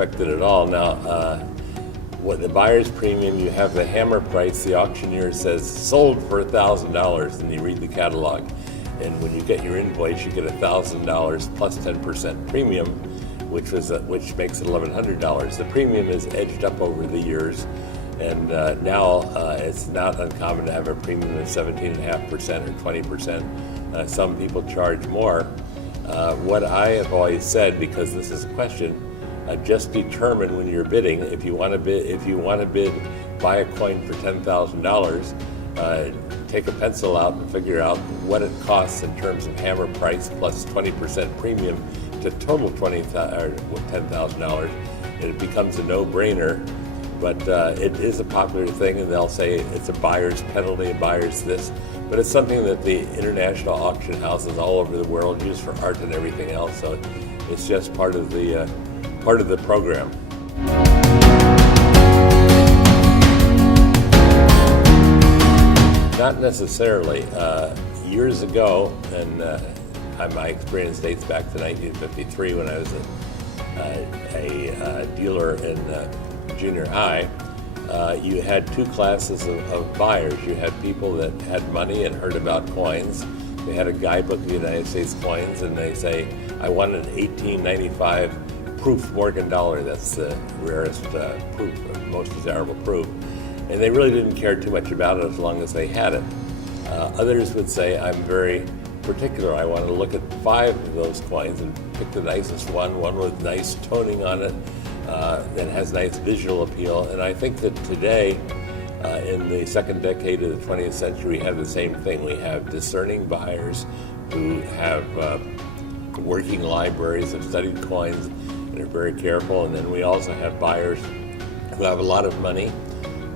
affected at all. Now, what the buyer's premium, you have the hammer price, the auctioneer says sold for $1,000, and you read the catalog. And when you get your invoice, you get $1,000 plus 10% premium, which makes it $1,100. The premium is edged up over the years, and now it's not uncommon to have a premium of 17.5% or 20%. Some people charge more. What I have always said, because this is a question, just determine when you're bidding. If you want to bid, buy a coin for $10,000. Take a pencil out and figure out what it costs in terms of hammer price plus 20% premium to total $10,000, and it becomes a no-brainer. But it is a popular thing, and they'll say it's a buyer's penalty, a buyer's this. But it's something that the international auction houses all over the world use for art and everything else. So it's just part of the program. Not necessarily. Years ago, and my experience dates back to 1953 when I was a dealer in junior high. You had two classes of buyers. You had people that had money and heard about coins. They had a guidebook of the United States coins, and they say, I want an 1895 proof Morgan dollar. That's the rarest proof, most desirable proof. And they really didn't care too much about it as long as they had it. Others would say, I'm very particular. I want to look at 5 of those coins and pick the nicest one with nice toning on it, that has nice visual appeal. And I think that today, in the second decade of the 20th century, we have the same thing. We have discerning buyers who have working libraries, have studied coins, and are very careful. And then we also have buyers who have a lot of money,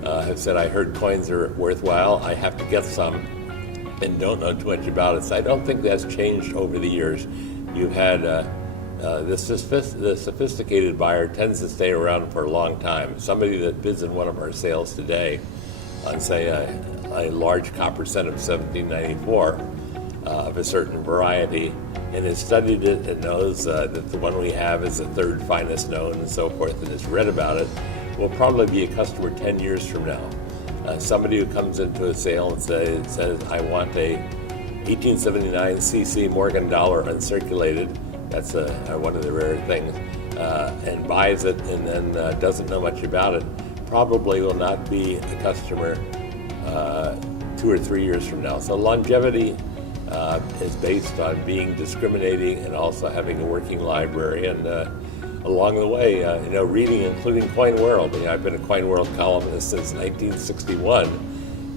have said, I heard coins are worthwhile, I have to get some, and don't know too much about it. So I don't think that's changed over the years. You've had the sophisticated buyer tends to stay around for a long time. Somebody that bids in one of our sales today on, say, a large copper set of 1794 of a certain variety, and has studied it and knows that the one we have is the third finest known and so forth, and has read about it, will probably be a customer 10 years from now. Somebody who comes into a sale and says, I want a 1879 CC Morgan dollar uncirculated, that's one of the rare things, and buys it and then doesn't know much about it, probably will not be a customer 2 or 3 years from now. So longevity is based on being discriminating and also having a working library, and along the way, reading, including Coin World. I've been a Coin World columnist since 1961,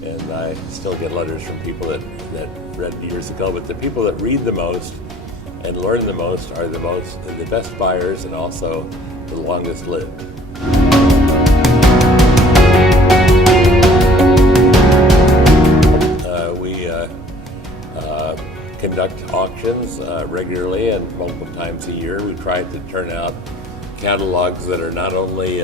and I still get letters from people that read years ago. But the people that read the most and learn the most are the best buyers, and also the longest lived. We conduct auctions regularly and multiple times a year. We try to turn out catalogs that are not only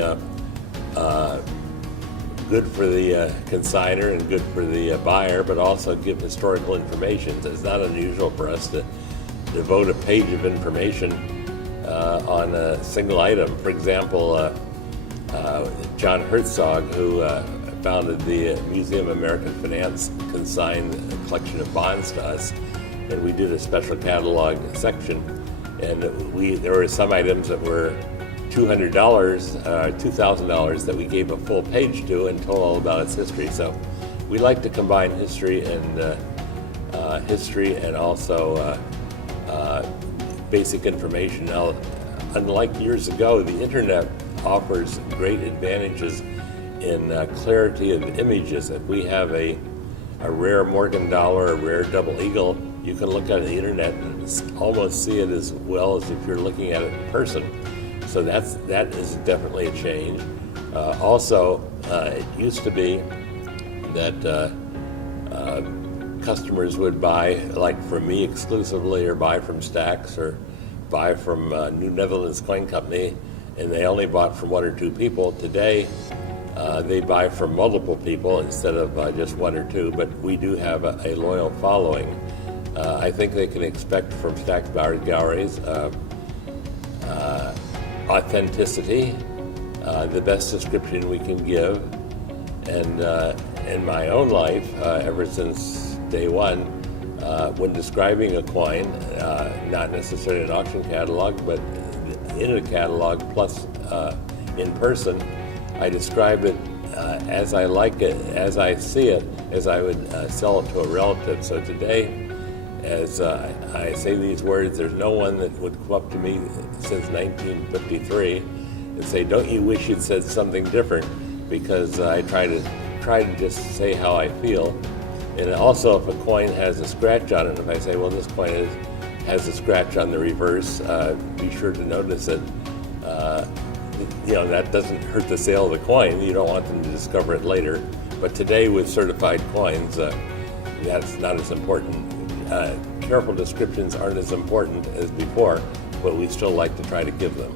good for the consignor and good for the buyer, but also give historical information. It's not unusual for us to devote a page of information on a single item. For example, John Herzog, who founded the Museum of American Finance, consigned a collection of bonds to us, and we did a special catalog section. And there were some items that were $200, $2,000 that we gave a full page to and told all about its history. So we like to combine history and also basic information. Now, unlike years ago, the internet offers great advantages in clarity of images. If we have a rare Morgan dollar, a rare double eagle, you can look at the internet and almost see it as well as if you're looking at it in person. So that is definitely a change. Also, it used to be that customers would buy, like from me exclusively, or buy from Stax, or buy from New Netherlands Coin Company, and they only bought from 1 or 2 people. Today, they buy from multiple people instead of just 1 or 2, but we do have a loyal following. I think they can expect from Stax Buyers Galleries authenticity, the best description we can give. And in my own life, ever since day one, when describing a coin, not necessarily an auction catalog, but in a catalog plus in person, I describe it as I like it, as I see it, as I would sell it to a relative. So today, as I say these words, there's no one that would come up to me since 1953 and say, "Don't you wish you'd said something different?" Because I try to just say how I feel. And also, if a coin has a scratch on it, if I say, "Well, this coin has a scratch on the reverse," be sure to notice it. That doesn't hurt the sale of the coin. You don't want them to discover it later. But today, with certified coins, that's not as important. Careful descriptions aren't as important as before, but we still like to try to give them.